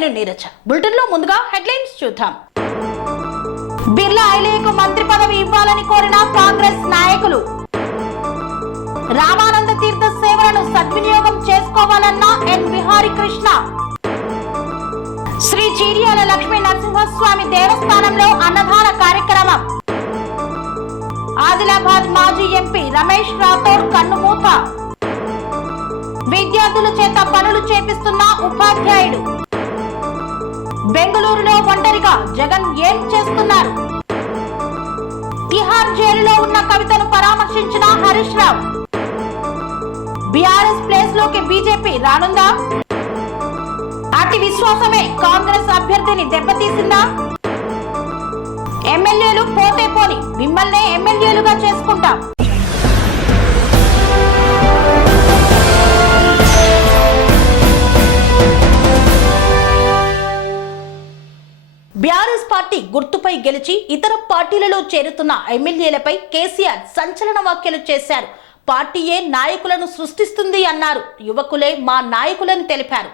నేను నీరజ. బులెటిన్ లో ముందుగా హెడ్లైన్స్ చూద్దాం. బిర్లా ఐలేకు మంత్రి పదవి ఇవ్వాలని కోరిన కాంగ్రెస్ నాయకులు. రామానంద తీర్థ సేవలను సద్వినియోగం చేసుకోవాలన్న ఎన్ విహారీ కృష్ణ. శ్రీ చీర్యాల లక్ష్మీ నరసింహస్వామి దేవస్థానంలో అన్నదాన కార్యక్రమం. ఆదిలాబాద్ మాజీ ఎంపీ రమేష్ రాథోడ్ కన్నుమూత. విద్యార్థుల చేత పనులు చేపిస్తున్న ఉపాధ్యాయుడు. బెంగళూరులో ఒంటరిగా జగన్ ఏం చేస్తున్నారు? తిహార్ జైలులో ఉన్న కవితను పరామర్శించిన హరీష్ రావు. బీఆర్ఎస్ ప్లేస్ లోకి బీజేపీ రానుందా? అతి విశ్వాసమే కాంగ్రెస్ అభ్యర్థిని దెబ్బతీసిందా? ఎమ్మెల్యేలు పోతే పోని, మిమ్మల్నే ఎమ్మెల్యేలుగా చేసుకుంటాం. బీఆర్ఎస్ పార్టీ గుర్తుపై గెలిచి ఇతర పార్టీలలో చేరుతున్న ఎమ్మెల్యేలపై కేసీఆర్ సంచలన వ్యాఖ్యలు చేశారు. పార్టీయే నాయకులను సృష్టిస్తుంది అన్నారు. యువకులే మా నాయకులని తెలిపారు.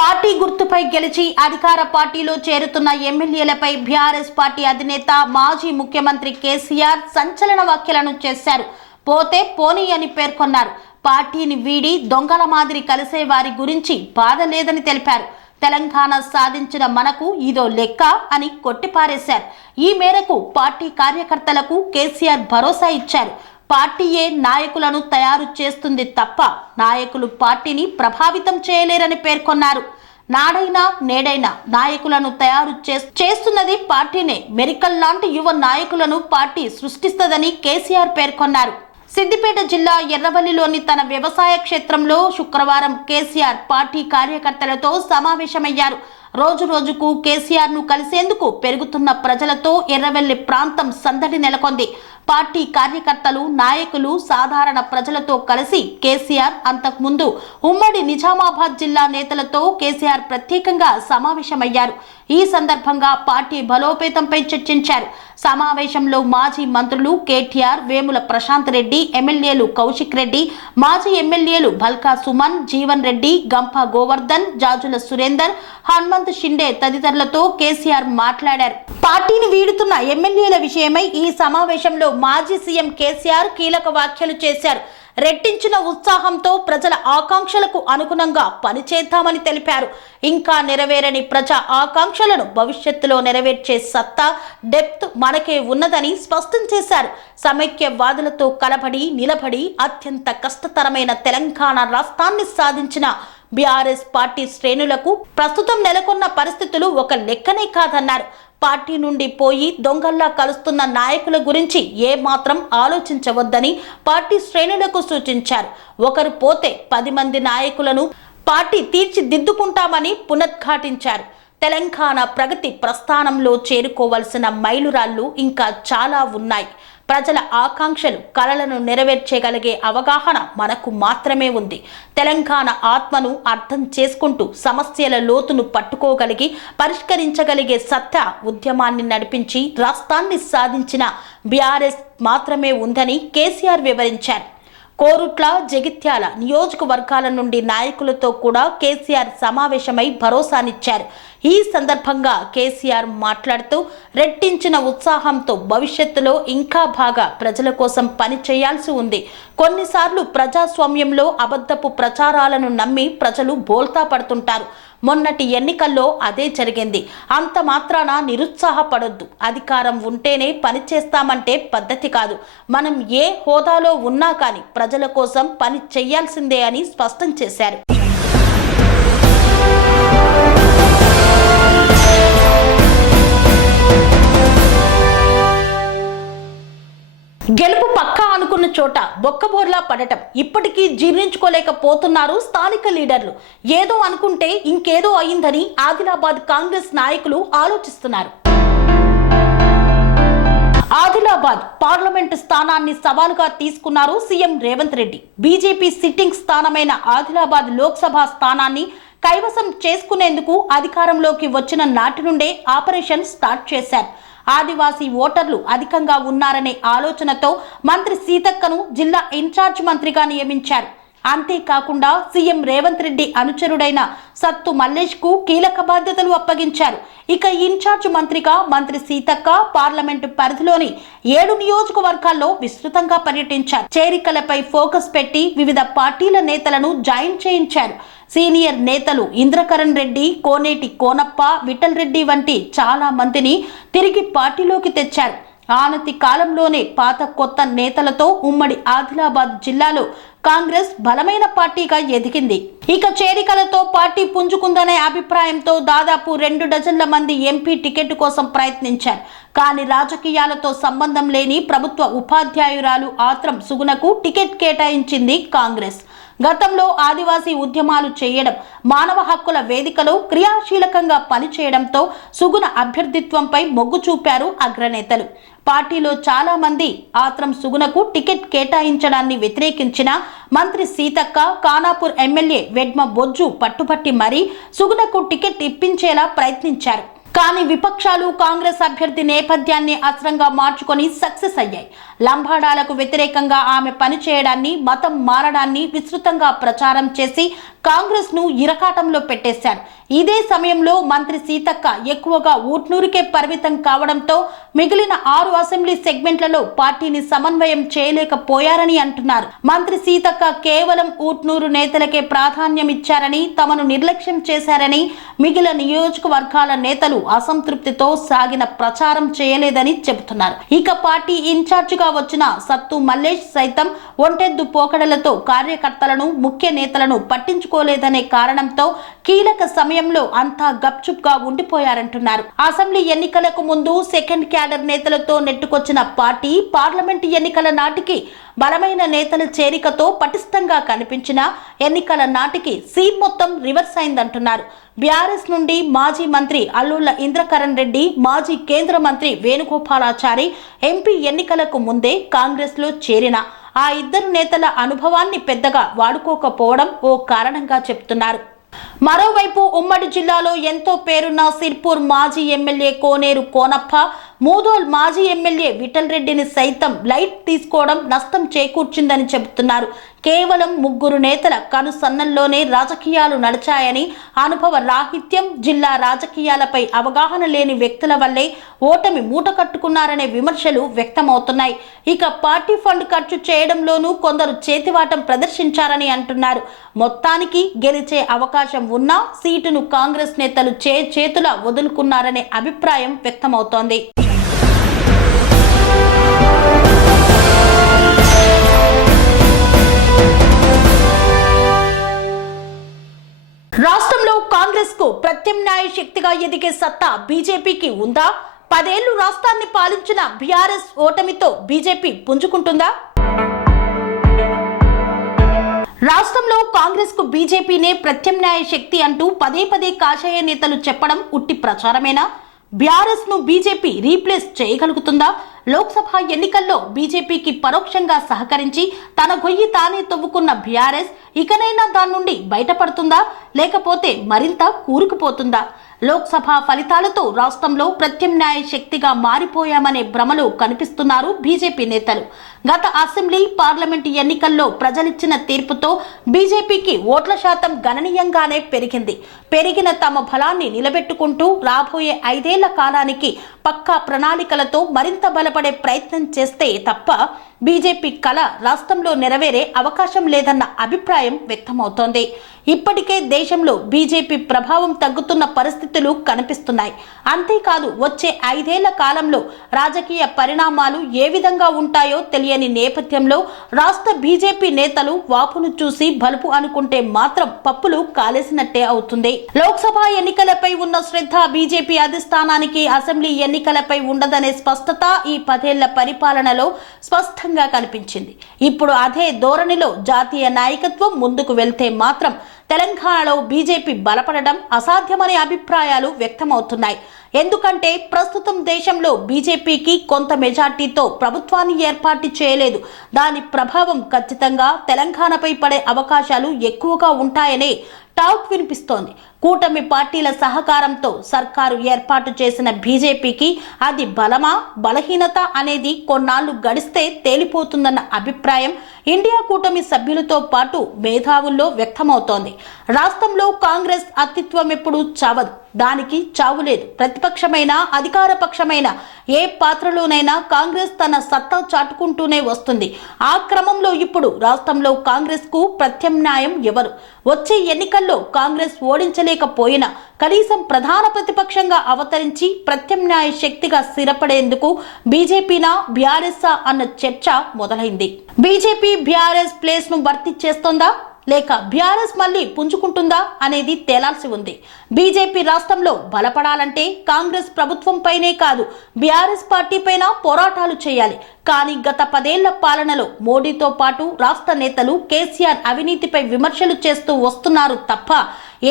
పార్టీ గుర్తుపై గెలిచి అధికార పార్టీలో చేరుతున్న ఎమ్మెల్యేలపై బీఆర్ఎస్ పార్టీ అధినేత మాజీ ముఖ్యమంత్రి కేసీఆర్ సంచలన వ్యాఖ్యలను చేశారు. పోతే పోనీ అని పేర్కొన్నారు. పార్టీని వీడి దొంగల మాదిరి కలిసే వారి గురించి బాధ లేదని తెలిపారు. తెలంగాణ సాధించిన మనకు ఇదో లెక్క అని కొట్టిపారేశారు. ఈ మేరకు పార్టీ కార్యకర్తలకు కేసీఆర్ భరోసా ఇచ్చారు. పార్టీయే నాయకులను తయారు చేస్తుంది తప్ప నాయకులు పార్టీని ప్రభావితం చేయలేరని పేర్కొన్నారు. నాడైనా నేడైనా నాయకులను తయారు చేస్తున్నది పార్టీనే. మెరికల్ లాంటి యువ నాయకులను పార్టీ సృష్టిస్తుందని కేసీఆర్ పేర్కొన్నారు. సిద్దిపేట జిల్లా ఎర్రవల్లిలోని తన వ్యవసాయ క్షేత్రంలో శుక్రవారం కేసీఆర్ పార్టీ కార్యకర్తలతో సమావేశమయ్యారు. రోజు రోజుకు కేసీఆర్ ను కలిసేందుకు పెరుగుతున్న ప్రజలతో ఎర్రవెల్లి ప్రాంతం సందడి నెలకొంది. పార్టీ కార్యకర్తలు, నాయకులు, సాధారణ ప్రజలతో కలిసి కేసీఆర్ అంతకుముందు ఉమ్మడి నిజామాబాద్ జిల్లా నేతలతో కేసీఆర్ ప్రత్యేకంగా సమావేశమయ్యారు. ఈ సందర్భంగా పార్టీ బలోపేతంపై చర్చించారు. సమావేశంలో మాజీ మంత్రులు కేటీఆర్, వేముల ప్రశాంత్ రెడ్డి, ఎమ్మెల్యేలు కౌశిక్ రెడ్డి, మాజీ ఎమ్మెల్యేలు భల్కా సుమన్, జీవన్ రెడ్డి, గంప గోవర్ధన్, జాజుల సురేందర్, హనుమంత్ షిండే తదితరులతో కేసీఆర్ మాట్లాడారు. పార్టీని వీడుతున్న ఎమ్మెల్యేల విషయమై ఈ సమావేశంలో మాజీ సీఎం కేసీఆర్ కీలక వ్యాఖ్యలు చేశారు. రెట్టించిన ఉత్సాహంతో ప్రజల ఆకాంక్షలకు అనుగుణంగా పనిచేద్దామని తెలిపారు. ఇంకా నెరవేరని ప్రజా ఆకాంక్షలను భవిష్యత్తులో నెరవేర్చే సత్తా, డెప్త్ మనకే ఉన్నదని స్పష్టం చేశారు. సమైక్యవాదులతో కలబడి నిలబడి అత్యంత కష్టతరమైన తెలంగాణ రాష్ట్రాన్ని సాధించిన బీఆర్ఎస్ పార్టీ శ్రేణులకు ప్రస్తుతం నెలకొన్న పరిస్థితులు ఒక లెక్కనే కాదన్నారు. పార్టీ నుండి పోయి దొంగల్లా కలుస్తున్న నాయకుల గురించి ఏ మాత్రం ఆలోచించవద్దని పార్టీ శ్రేణులకు సూచించారు. ఒకరు పోతే 10 మంది నాయకులను పార్టీ తీర్చిదిద్దుకుంటామని పునరుద్ఘాటించారు. తెలంగాణ ప్రగతి ప్రస్థానంలో చేరుకోవాల్సిన మైలురాళ్లు ఇంకా చాలా ఉన్నాయి. ప్రజల ఆకాంక్షలు, కలలను నెరవేర్చగలిగే అవగాహన మనకు మాత్రమే ఉంది. తెలంగాణ ఆత్మను అర్థం చేసుకుంటూ సమస్యల లోతును పట్టుకోగలిగి పరిష్కరించగలిగే సత్తా ఉద్యమాన్ని నడిపించి రాష్ట్రాన్ని సాధించిన బీఆర్ఎస్ మాత్రమే ఉందని కేసీఆర్ వివరించారు. కోరుట్ల, జగిత్యాల నియోజకవర్గాల నుండి నాయకులతో కూడా కేసీఆర్ సమావేశమై భరోసానిచ్చారు. ఈ సందర్భంగా కేసీఆర్ మాట్లాడుతూ రెట్టించిన ఉత్సాహంతో భవిష్యత్తులో ఇంకా బాగా ప్రజల కోసం పని చేయాల్సి ఉంది. కొన్నిసార్లు ప్రజాస్వామ్యంలో అబద్ధపు ప్రచారాలను నమ్మి ప్రజలు బోల్తా పడుతుంటారు. మొన్నటి ఎన్నికల్లో అదే జరిగింది. అంత మాత్రాన నిరుత్సాహపడొద్దు. అధికారం ఉంటేనే పని చేస్తామంటే పద్ధతి కాదు. మనం ఏ హోదాలో ఉన్నా కానీ ప్రజల కోసం పని చేయాల్సిందే అని స్పష్టం చేశారు. గెలుపు పక్కా అనుకున్న చోట బొక్కబోర్లా పడటం ఇప్పటికీ జీర్ణించుకోలేకపోతున్నారు స్థానిక లీడర్లు. ఏదో అనుకుంటే ఇంకేదో అయిందని ఆదిలాబాద్ కాంగ్రెస్ నాయకులు ఆలోచిస్తున్నారు. ఆదిలాబాద్ పార్లమెంటు స్థానాన్ని సవాలుగా తీసుకున్నారు CM Revanth Reddy. BJP sitting స్థానమైన ఆదిలాబాద్ లోక్సభ స్థానాన్ని కైవసం చేసుకునేందుకు అధికారంలోకి వచ్చిన నాటి నుండే ఆపరేషన్ స్టార్ట్ చేశారు. ఆదివాసీ ఓటర్లు అధికంగా ఉన్నారనే ఆలోచనతో మంత్రి సీతక్కను జిల్లా ఇన్ఛార్జ్ మంత్రిగా నియమించారు. అంతేకాకుండా సీఎం రేవంత్ రెడ్డి అనుచరుడైన సత్తు మల్లేష్ కు కీలక బాధ్యతలు అప్పగించారు. ఇక ఇన్ఛార్జ్ మంత్రిగా మంత్రి సీతక్క పార్లమెంటు పరిధిలోని 7 నియోజకవర్గాల్లో విస్తృతంగా పర్యటించారు. చేరికలపై ఫోకస్ పెట్టి వివిధ పార్టీల నేతలను జాయిన్ చేయించారు. సీనియర్ నేతలు ఇంద్రకరణ్ రెడ్డి, కోనేటి కోనప్ప, విఠల్ రెడ్డి వంటి చాలా మందిని తిరిగి పార్టీలోకి తెచ్చారు. ఆనతి కాలంలోనే పాత కొత్త నేతలతో ఉమ్మడి ఆదిలాబాద్ జిల్లాలో కాంగ్రెస్ బలమైన పార్టీగా ఎదిగింది. ఇక చేరికలతో పార్టీ పుంజుకుందనే అభిప్రాయంతో దాదాపు 2 డజన్ల మంది ఎంపీ టికెట్ కోసం ప్రయత్నించారు. కానీ రాజకీయాలతో సంబంధం లేని ప్రభుత్వ ఉపాధ్యాయురాలు ఆత్రం సుగుణకు టికెట్ కేటాయించింది కాంగ్రెస్. గతంలో ఆదివాసీ ఉద్యమాలు చేయడం, మానవ హక్కుల వేదికలో క్రియాశీలకంగా పనిచేయడంతో సుగుణ అభ్యర్థిత్వంపై మొగ్గు చూపారు అగ్రనేతలు. పార్టీలో చాలా మంది ఆత్రం సుగుణకు టికెట్ కేటాయించడాన్ని వ్యతిరేకించిన మంత్రి సీతక్క, ఖానాపూర్ ఎమ్మెల్యే వెడ్మ బొజ్జు పట్టుబట్టి మరీ సుగుణకు టికెట్ ఇప్పించేలా ప్రయత్నించారు. కానీ విపక్షాలు కాంగ్రెస్ అభ్యర్థి నేపథ్యాన్ని అస్త్రంగా మార్చుకొని సక్సెస్ అయ్యాయి. లంబాడాలకు వ్యతిరేకంగా ఆమె పనిచేయడాన్ని, మతం మారడాన్ని విస్తృతంగా ప్రచారం చేసి కాంగ్రెస్ ను ఇరకాటంలో పెట్టేశారు. ఇదే సమయంలో మంత్రి సీతక్క ఎక్కువగా ఊట్నూరుకే పరిమితం కావడంతో మిగిలిన 6 అసెంబ్లీ సెగ్మెంట్లలో పార్టీని సమన్వయం చేయలేకపోయారని అంటున్నారు. మంత్రి సీతక్క కేవలం ఊట్నూరు నేతలకే ప్రాధాన్యం ఇచ్చారని, తమను నిర్లక్ష్యం చేశారని మిగిలిన నియోజకవర్గాల నేతలు అసంతృప్తితో సాగిన ప్రచారం చేయలేదని చెబుతున్నారు. ఇక పార్టీ ఇన్ఛార్జిగా వచ్చిన సత్తు మల్లేష్ సైతం ఒంటెద్దు పోకడలతో కార్యకర్తలను, ముఖ్య నేతలను పట్టించుకోలేదనే కారణంతో కీలక సమయంలో అంతా గప్చుప్ గా ఉండిపోయారంటున్నారు. అసెంబ్లీ ఎన్నికలకు ముందు సెకండ్ క్యాడర్ నేతలతో నెట్టుకొచ్చిన పార్టీ పార్లమెంట్ ఎన్నికల నాటికి బలమైన నేతల చేరికతో పటిష్టంగా కనిపించిన ఎన్నికల నాటికి సీన్ మొత్తం రివర్స్ అయిందంటున్నారు. బీఆర్ఎస్ నుండి మాజీ మంత్రి అల్లుళ్ల ఇంద్రకరణ్ రెడ్డి, మాజీ కేంద్ర మంత్రి వేణుగోపాలాచారి ఎంపీ ఎన్నికలకు ముందే కాంగ్రెస్ లో చేరిన ఆ ఇద్దరు నేతల అనుభవాన్ని పెద్దగా వాడుకోకపోవడం ఓ కారణంగా చెప్తున్నారు. మరోవైపు ఉమ్మడి జిల్లాలో ఎంతో పేరున్న సిర్పూర్ మాజీ ఎమ్మెల్యే కోనేరు కోనప్ప, మూదోల్ మాజీ ఎమ్మెల్యే విఠల్ రెడ్డిని సైతం లైట్ తీసుకోవడం నష్టం చేకూర్చిందని చెబుతున్నారు. కేవలం 3 నేతల కనుసన్నల్లోనే రాజకీయాలు నడిచాయని, అనుభవ రాహిత్యం, జిల్లా రాజకీయాలపై అవగాహన లేని వ్యక్తుల వల్లే ఓటమి మూట కట్టుకున్నారనే విమర్శలు వ్యక్తమవుతున్నాయి. ఇక పార్టీ ఫండ్ ఖర్చు చేయడంలోనూ కొందరు చేతివాటం ప్రదర్శించారని అంటున్నారు. మొత్తానికి గెలిచే అవకాశం ఉన్నా సీటును కాంగ్రెస్ నేతలు చేతులా వదులుకున్నారనే అభిప్రాయం వ్యక్తమవుతోంది. రాష్ట్రంలో కాంగ్రెస్ కు ప్రత్యామ్నాయ శక్తిగా ఎదిగే సత్తా బీజేపీకి ఉందా? 10 ఏళ్లు రాష్ట్రాన్ని పాలించిన బీఆర్ఎస్ ఓటమితో బీజేపీ పుంజుకుంటుందా? రాష్ట్రంలో కాంగ్రెస్ కు బీజేపీనే ప్రత్యామ్నాయ శక్తి అంటూ పదే కాషాయ నేతలు చెప్పడం ఉట్టి ప్రచారమేనా? బీఆర్ఎస్ ను బీజేపీ రీప్లేస్ చేయగలుగుతుందా? లోక్సభ ఎన్నికల్లో బీజేపీకి పరోక్షంగా సహకరించి తన గొయ్యి తానే తవ్వుకున్న బీఆర్ఎస్ ఇకనైనా దాని నుండి బయటపడుతుందా, లేకపోతే మరింత కూరుకుపోతుందా? లోక్సభ ఫలితాలతో రాష్ట్రంలో ప్రత్యామ్నాయ శక్తిగా మారిపోయామనే భ్రమలో కనిపిస్తున్నారు బీజేపీ నేతలు. గత అసెంబ్లీ, పార్లమెంటు ఎన్నికల్లో ప్రజలిచ్చిన తీర్పుతో బీజేపీకి ఓట్ల శాతం గణనీయంగానే పెరిగింది. పెరిగిన తమ బలాన్ని నిలబెట్టుకుంటూ రాబోయే 5 ఏళ్ల కాలానికి పక్కా ప్రణాళికలతో మరింత బలపడే ప్రయత్నం చేస్తే తప్ప బీజేపీ కళ రాష్ట్రంలో నెరవేరే అవకాశం లేదన్న అభిప్రాయం వ్యక్తమవుతోంది. ఇప్పటికే దేశంలో బీజేపీ ప్రభావం తగ్గుతున్న పరిస్థితులు కనిపిస్తున్నాయి. అంతేకాదు వచ్చే 5 ఏళ్ల కాలంలో రాజకీయ పరిణామాలు ఏ విధంగా ఉంటాయో తెలియని నేపథ్యంలో రాష్ట్ర బీజేపీ నేతలు వాపును చూసి బలుపు అనుకుంటే మాత్రం పప్పులు కాలేసినట్టే అవుతుంది. లోక్సభ ఎన్నికలపై ఉన్న శ్రద్ధ బీజేపీ అధిష్టానానికి అసెంబ్లీ ఎన్నికలపై ఉండదనే స్పష్టత ఈ 10 ఏళ్ల పరిపాలనలో స్పష్టంగా కనిపించింది. ఇప్పుడు అదే ధోరణిలో జాతీయ నాయకత్వం ముందుకు వెళ్తే మాత్రం తెలంగాణలో బీజేపీ బలపడడం అసాధ్యమనే అభిప్రాయాలు వ్యక్తమవుతున్నాయి. ఎందుకంటే ప్రస్తుతం దేశంలో బీజేపీకి కొంత మెజార్టీతో ప్రభుత్వాన్ని ఏర్పాటు చేయలేదు. దాని ప్రభావం ఖచ్చితంగా తెలంగాణపై పడే అవకాశాలు ఎక్కువగా ఉంటాయనే టాక్ వినిపిస్తోంది. కూటమి పార్టీల సహకారంతో సర్కారు ఏర్పాటు చేసిన బీజేపీకి అది బలమా బలహీనత అనేది కొన్నాళ్లు గడిస్తే తేలిపోతుందన్న అభిప్రాయం ఇండియా కూటమి సభ్యులతో పాటు మేధావుల్లో వ్యక్తమవుతోంది. రాష్ట్రంలో కాంగ్రెస్ అస్తిత్వం ఎప్పుడు చావదు, దానికి చావు లేదు. ప్రతిపక్షమైన అధికార పక్షమైన ఏ పాత్రలోనైనా కాంగ్రెస్ తన సత్తా చాటుకుంటూనే వస్తుంది. ఆ క్రమంలో ఇప్పుడు రాష్ట్రంలో కాంగ్రెస్ కు ప్రత్యామ్నాయం ఎవరు? వచ్చే ఎన్నికల్లో కాంగ్రెస్ ఓడించలేకపోయినా కనీసం ప్రధాన ప్రతిపక్షంగా అవతరించి ప్రత్యామ్నాయ శక్తిగా స్థిరపడేందుకు బీజేపీనా బీఆర్ఎస్ అన్న చర్చ మొదలైంది. బీజేపీ బీఆర్ఎస్ ప్లేస్ ను భర్తీ చేస్తోందా లేక బీఆర్ఎస్ మళ్ళీ పుంజుకుంటుందా అనేది తేలాల్సి ఉంది. బీజేపీ రాష్ట్రంలో బలపడాలంటే కాంగ్రెస్ ప్రభుత్వంపైనే కాదు బీఆర్ఎస్ పార్టీపైన పోరాటాలు చేయాలి. కానీ గత 10 ఏళ్ల పాలనలో మోడీతో పాటు రాష్ట్ర నేతలు కేసీఆర్ అవినీతిపై విమర్శలు చేస్తూ వస్తున్నారు తప్ప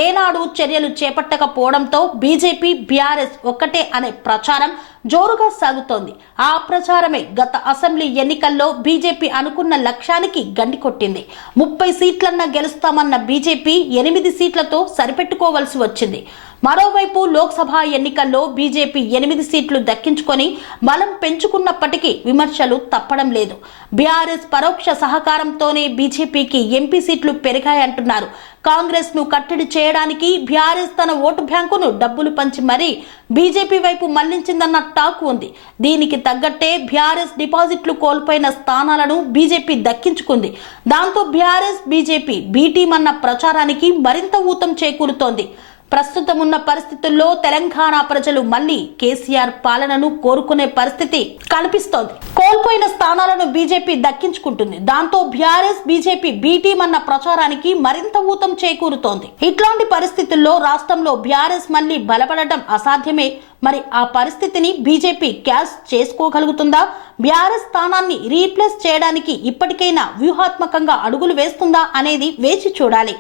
ఏనాడు చర్యలు చేపట్టకపోవడంతో బీజేపీ బీఆర్ఎస్ ఒక్కటే అనే ప్రచారం జోరుగా సాగుతోంది. ఆ ప్రచారమే గత అసెంబ్లీ ఎన్నికల్లో బీజేపీ అనుకున్న లక్ష్యానికి గండి కొట్టింది. 30 సీట్లన్నా గెలుస్తామన్న బీజేపీ 8 సీట్లతో సరిపెట్టుకోవలసి వచ్చింది. మరోవైపు లోక్సభ ఎన్నికల్లో బీజేపీ 8 సీట్లు దక్కించుకొని బలం పెంచుకున్నప్పటికీ విమర్శలు తప్పడం లేదు. బీఆర్ఎస్ పరోక్ష సహకారంతోనే బీజేపీకి ఎంపీ సీట్లు పెరిగాయంటున్నారు. కాంగ్రెస్ ను కట్టడి చేయడానికి బీఆర్ఎస్ తన ఓటు బ్యాంకును డబ్బులు పంచి మరీ బీజేపీ వైపు మళ్లించిందన్న టాక్ ఉంది. దీనికి తగ్గట్టే బీఆర్ఎస్ డిపాజిట్లు కోల్పోయిన స్థానాలను బీజేపీ దక్కించుకుంది. దాంతో బీఆర్ఎస్ బీజేపీ బీటీం అన్న ప్రచారానికి మరింత ఊతం చేకూరుతోంది. ప్రస్తుతం ఉన్న పరిస్థితుల్లో తెలంగాణ ప్రజలు మళ్లీ కేసీఆర్ పాలనను కోరుకునే పరిస్థితి కనిపిస్తోంది. కోల్పోయిన స్థానాలను బీజేపీ దక్కించుకుంటుంది. దాంతో బీఆర్ఎస్ బీజేపీ బీటీం అన్న ప్రచారానికి మరింత ఊతం చేకూరుతోంది. ఇట్లాంటి పరిస్థితుల్లో రాష్ట్రంలో బీఆర్ఎస్ మళ్లీ బలపడటం అసాధ్యమే. మరి ఆ పరిస్థితిని బీజేపీ క్యాష్ చేసుకోగలుగుతుందా? బీఆర్ఎస్ స్థానాన్ని రీప్లేస్ చేయడానికి ఇప్పటికైనా వ్యూహాత్మకంగా అడుగులు వేస్తుందా అనేది వేచి చూడాలి.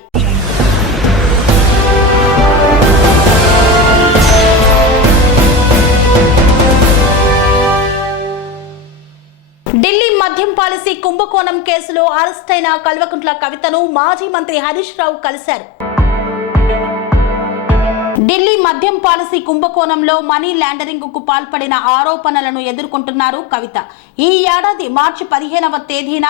ఢిల్లీ మద్యం పాలసీ కుంభకోణం కేసులో అరెస్ట్ అయిన కల్వకుంట్ల కవితను మాజీ మంత్రి హరీష్ రావు కలిశారు. ఢిల్లీ మద్యం పాలసీ కుంభకోణంలో మనీ లాండరింగ్ కు పాల్పడిన ఆరోపణలను ఎదుర్కొంటున్నారు కవిత. ఈ ఏడాది మార్చి 15వ తేదీన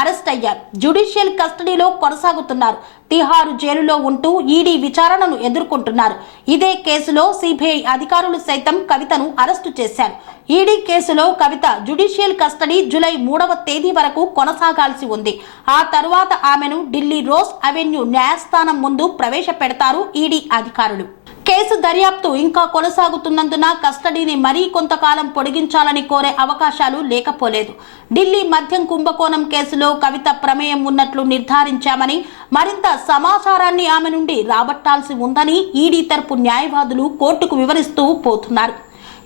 అరెస్ట్ అయ్యారు. జ్యుడిషియల్ కస్టడీలో కొనసాగుతున్నారు. తిహారు జైలులో ఉంటూ ఈడీ విచారణను ఎదుర్కొంటున్నారు. ఇదే కేసులో సిబిఐ అధికారులు సైతం కవితను అరెస్టు చేశారు. ఈడీ కేసులో కవిత జ్యుడిషియల్ కస్టడీ జూలై 3వ తేదీ వరకు కొనసాగాల్సి ఉంది. ఆ తరువాత ఆమెను ఢిల్లీ రోజ్ అవెన్యూ న్యాయస్థానం ముందు ప్రవేశపెడతారు ఈడీ అధికారులు. కేసు దర్యాప్తు ఇంకా కొనసాగుతున్నందున కస్టడీని మరీ కొంతకాలం పొడిగించాలని కోరే అవకాశాలు లేకపోలేదు. ఢిల్లీ మద్యం కుంభకోణం కేసులో కవిత ప్రమేయం ఉన్నట్లు నిర్ధారించామని, మరింత సమాచారాన్ని ఆమె నుండి రాబట్టాల్సి ఉందని ఈడీ తరపు న్యాయవాదులు కోర్టుకు వివరిస్తూ పోతున్నారు.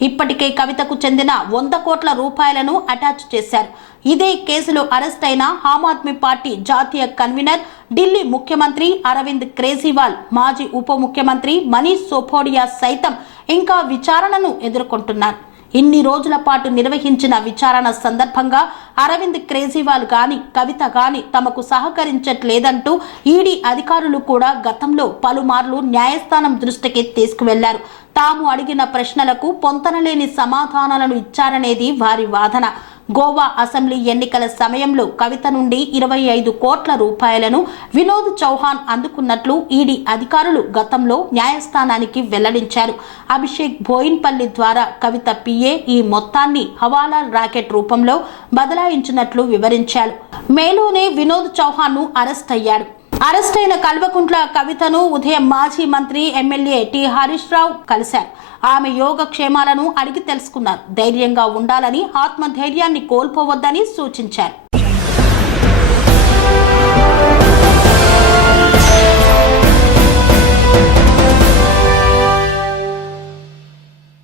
ఇప్పటికే కవితకు చెందిన 100 కోట్ల రూపాయలను అటాచ్ చేశారు. ఇదే కేసులో అరెస్ట్ అయిన ఆమ్ ఆద్మీ పార్టీ జాతీయ కన్వీనర్, ఢిల్లీ ముఖ్యమంత్రి అరవింద్ కేజ్రీవాల్, మాజీ ఉప ముఖ్యమంత్రి మనీష్ సిసోడియా సైతం ఇంకా విచారణను ఎదుర్కొంటున్నారు. ఇన్ని రోజుల పాటు నిర్వహించిన విచారణ సందర్భంగా అరవింద్ కేజ్రీవాల్ గాని కవిత గాని తమకు సహకరించట్లేదంటూ ఈడీ అధికారులు కూడా గతంలో పలుమార్లు న్యాయస్థానం దృష్టికి తీసుకువెళ్లారు. తాము అడిగిన ప్రశ్నలకు పొంతనలేని సమాధానాలను ఇచ్చారనేది వారి వాదన. గోవా అసెంబ్లీ ఎన్నికల సమయంలో కవిత నుండి 25 కోట్ల రూపాయలను వినోద్ చౌహాన్ అందుకున్నట్లు ఈడీ అధికారులు గతంలో న్యాయస్థానానికి వెల్లడించారు. అభిషేక్ బోయిన్పల్లి ద్వారా కవిత పిఏ ఈ మొత్తాన్ని హవాలా రాకెట్ రూపంలో బదలాయించినట్లు వివరించారు. మేలోనే వినోద్ చౌహాన్ ను అరెస్ట్ అయ్యాడు. అరెస్ట్ అయిన కల్వకుంట్ల కవితను ఉదయం మాజీ మంత్రి ఎమ్మెల్యే టి హరీష్ రావు కలిశారు. ఆమె యోగక్షేమాలను అడిగి తెలుసుకున్నారు. ధైర్యంగా ఉండాలని, ఆత్మధైర్యాన్ని కోల్పోవద్దని సూచించారు.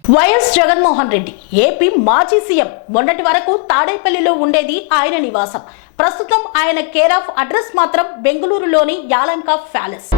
వైఎస్ జగన్మోహన్ రెడ్డి ఏపీ మాజీ సీఎం. మొన్నటి వరకు తాడేపల్లిలో ఉండేది ఆయన నివాసం. ప్రస్తుతం ఆయన కేర్ ఆఫ్ అడ్రస్ మాత్రం బెంగళూరులోని యాలంక ప్యాలెస్.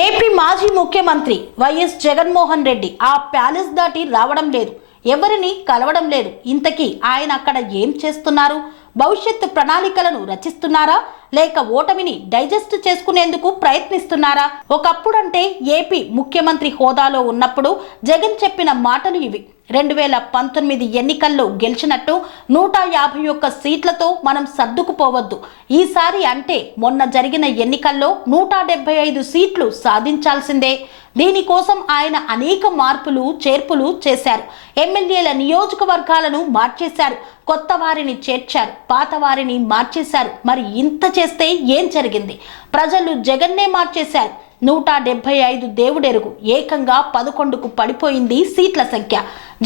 ఏపీ మాజీ ముఖ్యమంత్రి వైఎస్ జగన్మోహన్ రెడ్డి ఆ ప్యాలెస్ దాటి రావడం లేదు, ఎవరిని కలవడం లేదు. ఇంతకీ ఆయన అక్కడ ఏం చేస్తున్నారు? భవిష్యత్తు ప్రణాళికలను రచిస్తున్నారా, లేక ఓటమిని డైజెస్ట్ చేసుకునేందుకు ప్రయత్నిస్తున్నారా? ఒకప్పుడంటే ఏపీ ముఖ్యమంత్రి హోదాలో ఉన్నప్పుడు జగన్ చెప్పిన మాటలు ఇవి. 2019 ఎన్నికల్లో గెలిచినట్టు 151 సీట్లతో మనం సర్దుకుపోవద్దు. ఈసారి అంటే మొన్న జరిగిన ఎన్నికల్లో 175 సీట్లు సాధించాల్సిందే. దీనికోసం ఆయన అనేక మార్పులు చేర్పులు చేశారు. ఎమ్మెల్యేల నియోజకవర్గాలను మార్చేశారు, కొత్త వారిని చేర్చారు, పాత వారిని మార్చేశారు. మరి ఇంత చేస్తే ఏం జరిగింది? ప్రజలు జగన్నే మార్చేశారు. 175 దేవుడెరుగు, ఏకంగా 11కు పడిపోయింది సీట్ల సంఖ్య.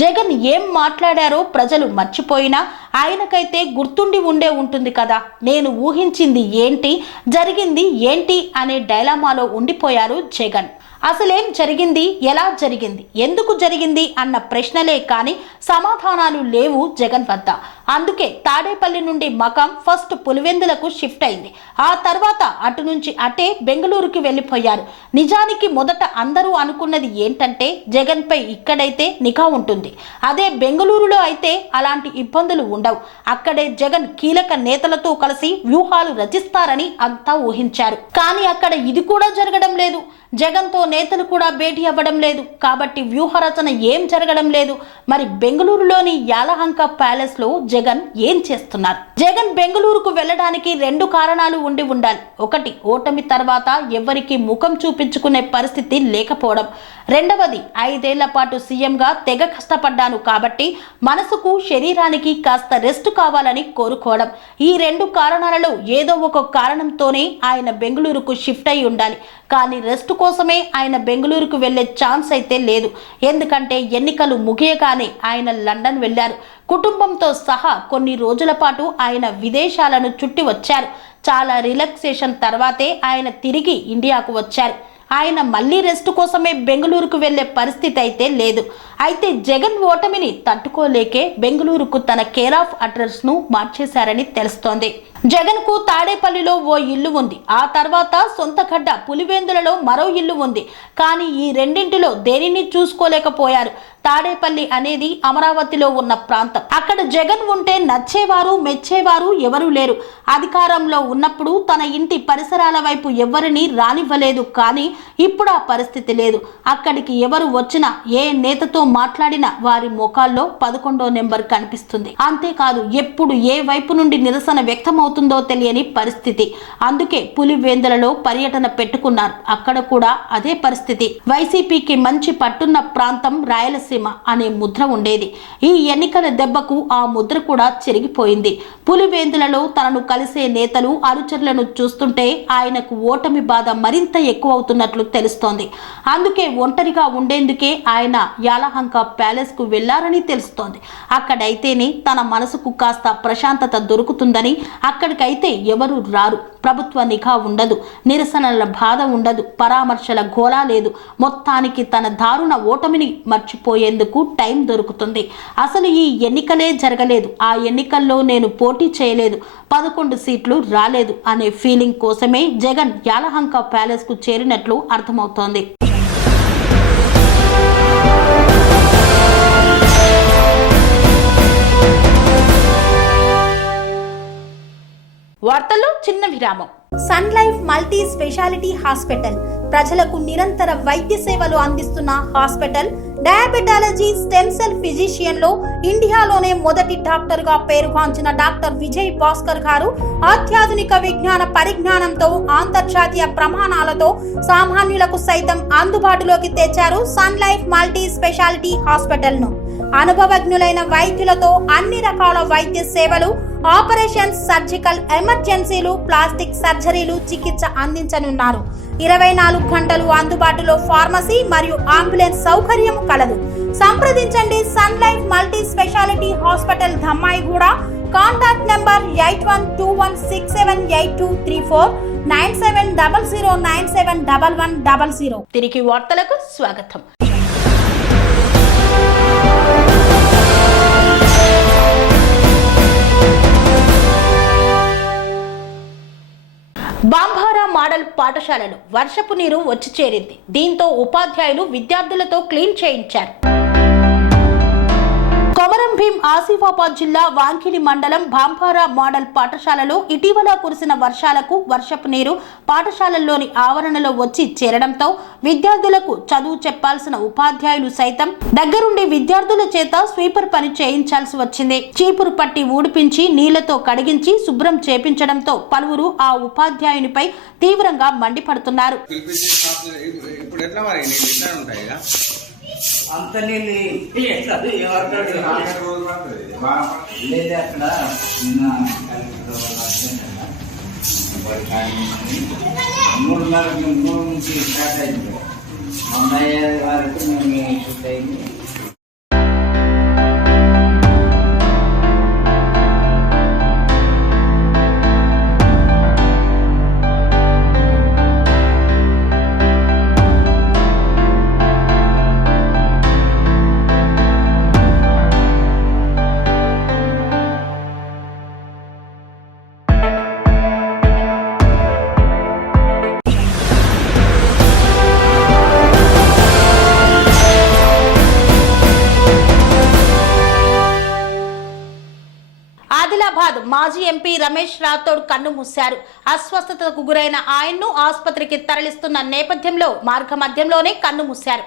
జగన్ ఏం మాట్లాడారో ప్రజలు మర్చిపోయినా ఆయనకైతే గుర్తుండి ఉండే ఉంటుంది కదా. నేను ఊహించింది ఏంటి, జరిగింది ఏంటి అనే డైలామాలో ఉండిపోయారు జగన్. అసలేం జరిగింది, ఎలా జరిగింది, ఎందుకు జరిగింది అన్న ప్రశ్నలే కానీ సమాధానాలు లేవు జగన్ వద్ద. అందుకే తాడేపల్లి నుండి మకాం ఫస్ట్ పులివెందులకు షిఫ్ట్ అయింది. ఆ తర్వాత అటు నుంచి అటే బెంగళూరుకి వెళ్ళిపోయారు. నిజానికి మొదట అందరూ అనుకున్నది ఏంటంటే జగన్ పై ఇక్కడైతే నిఘా ఉంటుంది, అదే బెంగళూరులో అయితే అలాంటి ఇబ్బందులు ఉండవు. అక్కడే జగన్ కీలక నేతలతో కలిసి వ్యూహాలు రచిస్తారని అంతా ఊహించారు. కానీ అక్కడ ఇది కూడా జరగడం లేదు. జగన్తో నేతలు కూడా భేటీ అవ్వడం లేదు. కాబట్టి వ్యూహరచన ఏం జరగడం లేదు. మరి బెంగళూరులోని యాలహంక ప్యాలెస్ లో జగన్ ఏం చేస్తున్నారు? జగన్ బెంగళూరుకు వెళ్ళడానికి 2 కారణాలు ఉండి ఉండాలి. ఒకటి, ఓటమి తర్వాత ఎవరికి ముఖం చూపించుకునే పరిస్థితి లేకపోవడం. రెండవది, 5 ఏళ్ల పాటు సీఎంగా తెగ కష్టపడ్డాను కాబట్టి మనసుకు శరీరానికి కాస్త రెస్ట్ కావాలని కోరుకోవడం. ఈ 2 కారణాలలో ఏదో ఒక కారణంతోనే ఆయన బెంగళూరుకు షిఫ్ట్ అయి ఉండాలి. కానీ రెస్ట్ కోసమే ఆయన బెంగళూరుకు వెళ్లే ఛాన్స్ అయితే లేదు. ఎందుకంటే ఎన్నికలు ముగియగానే ఆయన లండన్ వెళ్లారు. కుటుంబంతో సహా కొన్ని రోజుల పాటు ఆయన విదేశాలను చుట్టి వచ్చారు. చాలా రిలాక్సేషన్ తర్వాతే ఆయన తిరిగి ఇండియాకు వచ్చారు. ఆయన మళ్ళీ రెస్ట్ కోసమే బెంగళూరుకు వెళ్లే పరిస్థితి అయితే లేదు. అయితే జగన్ ఓటమిని తట్టుకోలేకే బెంగళూరుకు తన కేర్ ఆఫ్ అడ్రస్ ను మార్చేశారని తెలుస్తోంది. జగన్ కు తాడేపల్లిలో ఓ ఇల్లు ఉంది. ఆ తర్వాత సొంత గడ్డ పులివెందులలో మరో ఇల్లు ఉంది. కానీ ఈ రెండింటిలో దేనిని చూసుకోలేకపోయారు. తాడేపల్లి అనేది అమరావతిలో ఉన్న ప్రాంతం. అక్కడ జగన్ ఉంటే నచ్చేవారు మెచ్చేవారు ఎవరూ లేరు. అధికారంలో ఉన్నప్పుడు తన ఇంటి పరిసరాల వైపు ఎవరిని రానివ్వలేదు. కానీ ఇప్పుడు ఆ పరిస్థితి లేదు. అక్కడికి ఎవరు వచ్చినా, ఏ నేతతో మాట్లాడినా వారి ముఖాల్లో 11వ నెంబర్ కనిపిస్తుంది. అంతేకాదు ఎప్పుడు ఏ వైపు నుండి నిరసన వ్యక్తమవుతుందో తెలియని పరిస్థితి. అందుకే పులివెందులలో పర్యటన పెట్టుకున్నారు. అక్కడ కూడా అదే పరిస్థితి. వైసీపీకి మంచి పట్టున్న ప్రాంతం రాయలసీమ అనే ముద్ర ఉండేది. ఈ ఎన్నికల దెబ్బకు ఆ ముద్ర కూడా చెరిగిపోయింది. పులివెందులలో తనను కలిసే నేతలు అనుచరులను చూస్తుంటే ఆయనకు ఓటమి బాధ మరింత ఎక్కువ అవుతున్నట్లు తెలుస్తోంది. అందుకే ఒంటరిగా ఉండేందుకే ఆయన యాలహంక ప్యాలెస్ కు వెళ్లారని తెలుస్తోంది. అక్కడైతేనే తన మనసుకు కాస్త ప్రశాంతత దొరుకుతుందని, అక్కడికైతే ఎవరు రారు, ప్రభుత్వ నిఘా ఉండదు, నిరసనల బాధ ఉండదు, పరామర్శల గోళా లేదు. మొత్తానికి తన దారుణ ఓటమిని మర్చిపోయేందుకు టైం దొరుకుతుంది. అసలు ఈ ఎన్నికలే జరగలేదు, ఆ ఎన్నికల్లో నేను పోటీ చేయలేదు, 11 సీట్లు రాలేదు అనే ఫీలింగ్ కోసమే జగన్ యాలహంక ప్యాలెస్ కు చేరినట్లు అర్థమవుతోంది. వార్తల్లో చిన్న విరామం. Sun Life multi speciality hospital ప్రజలకు నిరంతర వైద్య సేవలు అందిస్తున్న hospital. Diabetology, stem cell physician లో ఇండియాలోనే మొదటి డాక్టర్ గా పేరుగాంచిన డాక్టర్ విజయ్ భాస్కర్ గారు అత్యాధునిక విజ్ఞాన పరిజ్ఞానంతో అంతర్జాతీయ ప్రమాణాలతో సామాన్యులకు సైతం అందుబాటులోకి తెచ్చారు Sun Life multi speciality hospital ను. అనుభవజ్ఞులైన వైద్యులతో అన్ని రకాల వైద్య సేవలు, ఆపరేషన్స్, సర్జికల్ ఎమర్జెన్సీలు, ప్లాస్టిక్ సర్జరీలు, చికిత్స అందించనున్నారు. 24 గంటలు అందుబాటులో ఫార్మసీ మరియు అంబులెన్స్ సౌకర్యం కలదు. సంప్రదించండి Sun Life multi speciality hospital, Dammaiguda. Contact number 8121678234, 9700971100. తిరిగి వార్తలకు స్వాగతం. బాంబారా మోడల్ పాఠశాల పాఠశాలలో వర్షపు నీరు వచ్చి చేరింది. దీంతో ఉపాధ్యాయులు విద్యార్థులతో క్లీన్ చేయించారు. కొమరం భీం ఆసిఫాబాద్ జిల్లా వాంకిలి మండలం భాంపారా మోడల్ పాఠశాలలో ఇటీవల కురిసిన వర్షాలకు వర్షపు నీరు పాఠశాలల్లోని ఆవరణలో వచ్చి చేరడంతో విద్యార్థులకు చదువు చెప్పాల్సిన ఉపాధ్యాయులు సైతం దగ్గరుండి విద్యార్థుల చేత స్వీపర్ పని చేయించాల్సి వచ్చింది. చీపురు పట్టి ఊడిపించి నీళ్లతో కడిగించి శుభ్రం చేపించడంతో పలువురు ఆ ఉపాధ్యాయునిపై తీవ్రంగా మండిపడుతున్నారు. అంత నీళ్ళు లేదు అక్కడ 3 నుంచి స్టార్ట్ అయింది. మొన్న వరకు మేము షూట్ అయింది. ఆదిలాబాద్ మాజీ ఎంపీ రమేష్ రాథోడ్ కన్ను మూశారు. అస్వస్థతకు గురైన ఆయన్ను ఆసుపత్రికి తరలిస్తున్న నేపథ్యంలో మార్గమధ్యంలోనే కన్ను మూశారు.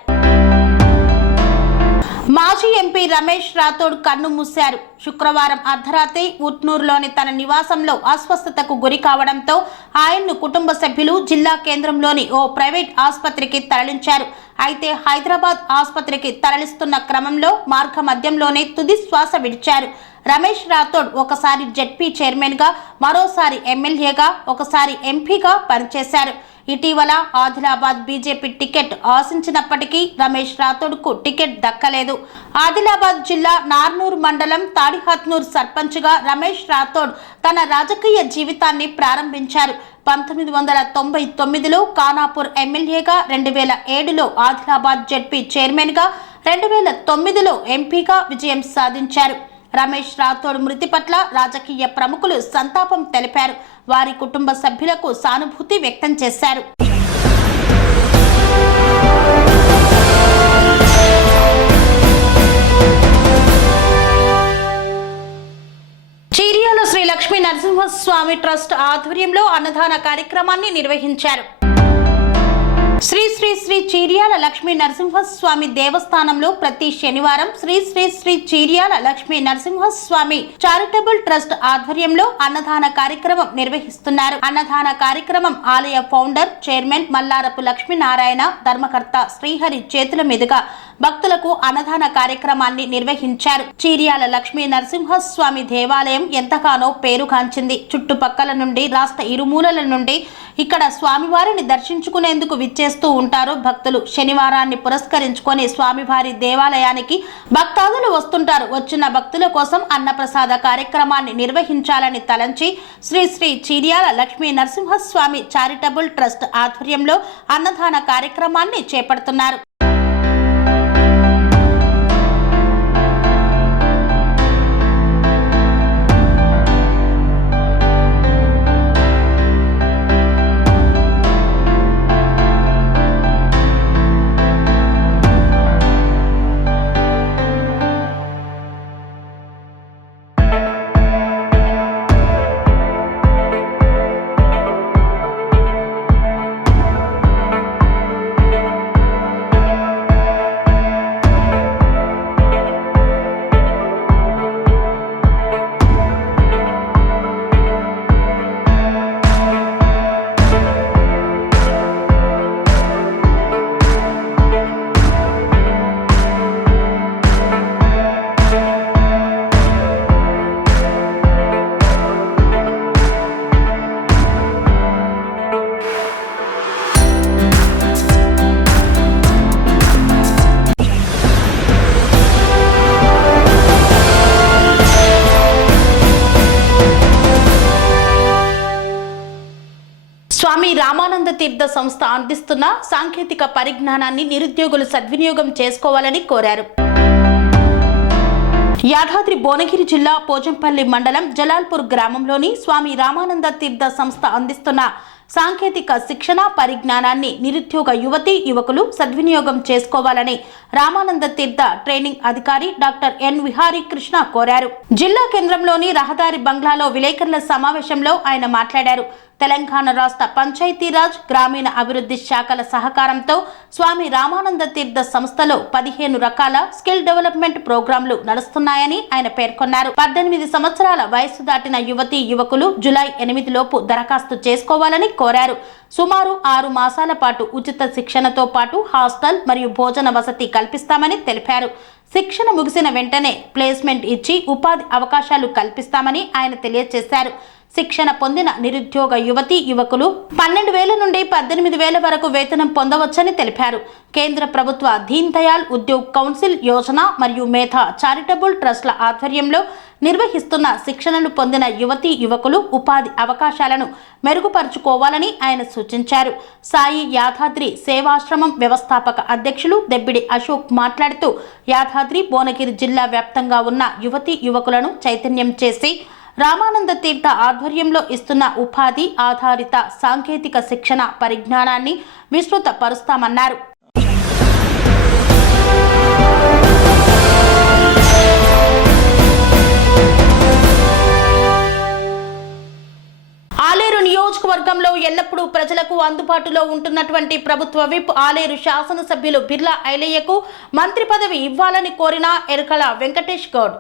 మాజీ ఎంపీ రమేష్ రాథోడ్ కన్ను మూశారు. శుక్రవారం అర్ధరాత్రి ఉట్నూరులోని తన నివాసంలో అస్వస్థతకు గురి కావడంతో ఆయన్ను కుటుంబ సభ్యులు జిల్లా కేంద్రంలోని ఓ ప్రైవేట్ ఆసుపత్రికి తరలించారు. అయితే హైదరాబాద్ ఆసుపత్రికి తరలిస్తున్న క్రమంలో మార్గమధ్యంలోనే తుది శ్వాస విడిచారు. రమేష్ రాథోడ్ ఒకసారి జెడ్పీ చైర్మన్ గా, మరోసారి ఎమ్మెల్యేగా, ఒకసారి ఎంపీగా పనిచేశారు. ఇటీవల ఆదిలాబాద్ బీజేపీ టికెట్ ఆశించినప్పటికీ రమేష్ రాథోడ్ కు టికెట్ దక్కలేదు. ఆదిలాబాద్ జిల్లా నార్నూర్ మండలం తాడిహత్నూర్ సర్పంచ్ గా రమేష్ రాథోడ్ తన రాజకీయ జీవితాన్ని ప్రారంభించారు. 1999లో ఖానాపూర్ ఎమ్మెల్యేగా, 2007లో ఆదిలాబాద్ జెడ్పీ చైర్మన్ గా, 2009లో ఎంపీగా విజయం సాధించారు. రమేష్ రాథోడ్ మృతి పట్ల రాజకీయ ప్రముఖులు సంతాపం తెలిపారు. వారి కుటుంబ సభ్యులకు సానుభూతి వ్యక్తం చేశారు. చీరియాల శ్రీ లక్ష్మీ నరసింహస్వామి ట్రస్ట్ ఆధ్వర్యంలో అన్నదాన కార్యక్రమాన్ని నిర్వహించారు. శ్రీ శ్రీ శ్రీ చీరియాల లక్ష్మీ నరసింహస్వామి దేవస్థానంలో ప్రతి శనివారం శ్రీ శ్రీ శ్రీ చీరియాల లక్ష్మీ నరసింహస్వామి చారిటబుల్ ట్రస్ట్ ఆధ్వర్యంలో అన్నదాన కార్యక్రమం నిర్వహిస్తున్నారు. అన్నదాన కార్యక్రమం ఆలయ ఫౌండర్, చైర్మన్ మల్లారపు లక్ష్మీనారాయణ, ధర్మకర్త శ్రీహరి చేతుల మీదుగా భక్తులకు అన్నదాన కార్యక్రమాన్ని నిర్వహించారు. చీరియాల లక్ష్మీ నరసింహస్వామి దేవాలయం ఎంతగానో పేరుగాంచింది. చుట్టుపక్కల నుండి, రాష్ట్ర ఇరుమూలల నుండి ఇక్కడ స్వామివారిని దర్శించుకునేందుకు విచ్చేస్తూ ఉంటారు భక్తులు. శనివారాన్ని పురస్కరించుకొని స్వామివారి దేవాలయానికి భక్తాదులు వస్తుంటారు. వచ్చిన భక్తుల కోసం అన్నప్రసాద కార్యక్రమాన్ని నిర్వహించాలని తలంచి శ్రీ శ్రీ చీరియాల లక్ష్మీ నరసింహస్వామి చారిటబుల్ ట్రస్ట్ ఆధ్వర్యంలో అన్నదాన కార్యక్రమాన్ని చేపడుతున్నారు. స్వామి రామానంద తీర్థ సంస్థ అందిస్తున్న సాంకేతిక పరిజ్ఞానాన్ని నిరుద్యోగులు సద్వినియోగం చేసుకోవాలని కోరారు. యాదాద్రి భువనగిరి జిల్లా పోచంపల్లి మండలం జలాల్పూర్ గ్రామంలోని స్వామి రామానంద తీర్థ సంస్థ అందిస్తున్న సాంకేతిక శిక్షణ పరిజ్ఞానాన్ని నిరుద్యోగ యువతీ యువకులు సద్వినియోగం చేసుకోవాలని రామానంద తీర్థ ట్రైనింగ్ అధికారి డాక్టర్ ఎన్ విహారీ కృష్ణ కోరారు. జిల్లా కేంద్రంలోని రహదారి బంగ్లాలో విలేకరుల సమావేశంలో ఆయన మాట్లాడారు. తెలంగాణ రాష్ట్ర పంచాయతీరాజ్ గ్రామీణ అభివృద్ధి శాఖల సహకారంతో స్వామి రామానంద తీర్థ సంస్థలో 15 రకాల స్కిల్ డెవలప్మెంట్ ప్రోగ్రాంలు నడుస్తున్నాయని ఆయన పేర్కొన్నారు. 18 సంవత్సరాల వయసు దాటిన యువతీ యువకులు జూలై 8 లోపు దరఖాస్తు చేసుకోవాలని కోరారు. సుమారు 6 మాసాల పాటు ఉచిత శిక్షణతో పాటు హాస్టల్ మరియు భోజన వసతి కల్పిస్తామని తెలిపారు. శిక్షణ ముగిసిన వెంటనే ప్లేస్మెంట్ ఇచ్చి ఉపాధి అవకాశాలు కల్పిస్తామని ఆయన తెలియజేశారు. శిక్షణ పొందిన నిరుద్యోగ యువతీ యువకులు 12,000 నుండి 18,000 వరకు వేతనం పొందవచ్చని తెలిపారు. కేంద్ర ప్రభుత్వ దీన్ దయాళ్ ఉద్యోగ్ కౌన్సిల్ యోజన మరియు మేధా చారిటబుల్ ట్రస్ట్ల ఆధ్వర్యంలో నిర్వహిస్తున్న శిక్షణలు పొందిన యువతీ యువకులు ఉపాధి అవకాశాలను మెరుగుపరుచుకోవాలని ఆయన సూచించారు. సాయి యాదాద్రి సేవాశ్రమం వ్యవస్థాపక అధ్యక్షులు దెబ్బిడి అశోక్ మాట్లాడుతూ యాదాద్రి భువనగిరి జిల్లా వ్యాప్తంగా ఉన్న యువతీ యువకులను చైతన్యం చేసి రామానంద తీర్థ ఆధ్వర్యంలో ఇస్తున్న ఉపాధి ఆధారిత సాంకేతిక శిక్షణ పరిజ్ఞానాన్ని విస్తృతపరుస్తామన్నారు. ఆలేరు నియోజకవర్గంలో ఎల్లప్పుడూ ప్రజలకు అందుబాటులో ఉంటున్నటువంటి ప్రభుత్వ విప్ ఆలేరు శాసనసభ్యులు బిర్లా ఐలయ్యకు మంత్రి పదవి ఇవ్వాలని కోరిన ఎరుకల వెంకటేష్ గౌడ్.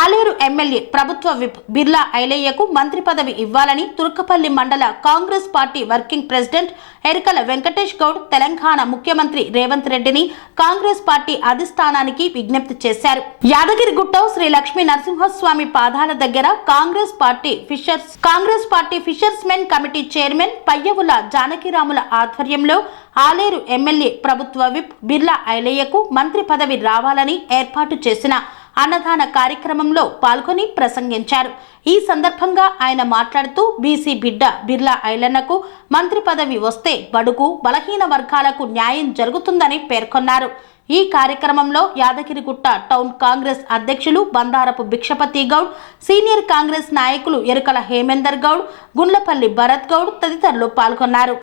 ఆలేరు ఎమ్మెల్యే ప్రభుత్వ విప్ బిర్లా ఐలయ్యకు మంత్రి పదవి ఇవ్వాలని తుర్కపల్లి మండల కాంగ్రెస్ పార్టీ వర్కింగ్ ప్రెసిడెంట్ ఎరుకల వెంకటేష్ గౌడ్ తెలంగాణ ముఖ్యమంత్రి రేవంత్ రెడ్డిని కాంగ్రెస్ పార్టీ అధిష్టానానికి విజ్ఞప్తి చేశారు. యాదగిరిగుట్ట శ్రీ లక్ష్మీ నరసింహస్వామి పాదాల దగ్గర Congress party fishers men committee chairman Payyavula జానకిరాముల ఆధ్వర్యంలో ఆలేరు ఎమ్మెల్యే ప్రభుత్వ విప్ బిర్లా ఐలయ్యకు మంత్రి పదవి రావాలని ఏర్పాటు చేసిన అన్నదాన కార్యక్రమంలో పాల్గొని ప్రసంగించారు. ఈ సందర్భంగా ఆయన మాట్లాడుతూ బీసీ బిడ్డ బిర్లా ఐలన్నకు మంత్రి పదవి వస్తే బడుగు బలహీన వర్గాలకు న్యాయం జరుగుతుందని పేర్కొన్నారు. ఈ కార్యక్రమంలో యాదగిరిగుట్ట టౌన్ కాంగ్రెస్ అధ్యక్షులు బందారపు భిక్షపతి గౌడ్, సీనియర్ కాంగ్రెస్ నాయకులు ఎరుకల హేమేందర్ గౌడ్, గుండ్లపల్లి భరత్ గౌడ్ తదితరులు పాల్గొన్నారు.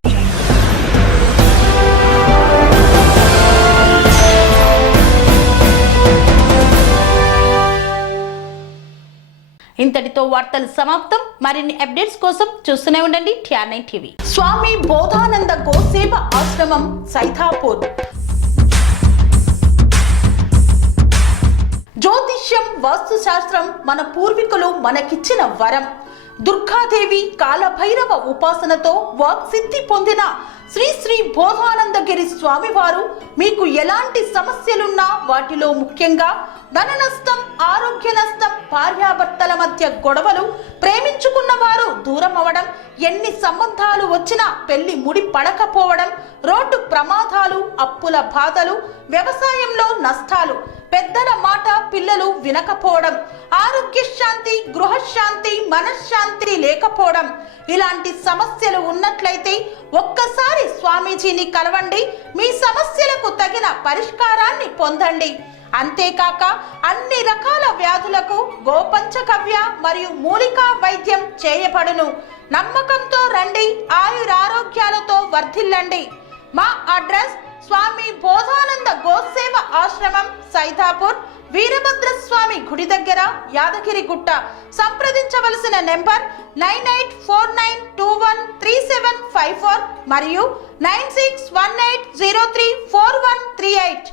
ఇంతటితో వార్తలు సమాప్తం. మరిన్ని అప్డేట్స్ కోసం చూస్తూనే ఉండండి TR9 టీవీ. స్వామి బోధానంద గోసేవ ఆశ్రమం సైథాపూర్. జ్యోతిష్యం వాస్తుశాస్త్రం మన పూర్వీకులు మనకిచ్చిన వరం. దుర్గాదేవి కాలభైరవ ఉపాసనతో వాక్సిద్ధి పొందిన శ్రీ శ్రీ బోధానందగిరి స్వామివారు మీకు ఎలాంటి సమస్యలున్నా వాటిలో ముఖ్యంగా ధన నష్టం, ఆరోగ్య నష్టం, భార్యాభర్తల మధ్య గొడవలు, ప్రేమించుకున్న వారు దూరం అవడం, ఎన్ని సంబంధాలు వచ్చినా పెళ్లి ముడి పడకపోవడం, రోడ్డు ప్రమాదాలు, అప్పుల బాధలు, వ్యవసాయంలో నష్టాలు, పెద్దల మాట పిల్లలు వినకపోవడం, ఆరోగ్య శాంతి, గృహశాంతి, మనశ్శాంతి లేకపోవడం, ఇలాంటి సమస్యలు ఉన్నట్లయితే ఒక్కసారి స్వామీజీని కలవండి. మీ సమస్యలకు తగిన పరిష్కారాన్ని పొందండి. అంతేకాక అన్ని రకాల వ్యాధులకు గోపంచగవ్య మరియు మూలికా వైద్యం చేయబడును. నమ్మకంతో రండి, ఆయురారోగ్యాలతో వర్ధిల్లండి. మా అడ్రస్ స్వామి బోధానంద గోసేవ ఆశ్రమం సైథాపూర్, వీరభద్రస్వామి గుడి దగ్గర, యాదగిరిగుట్ట. సంప్రదించవలసిన నెంబర్ 9849213754 మరియు 9618034138.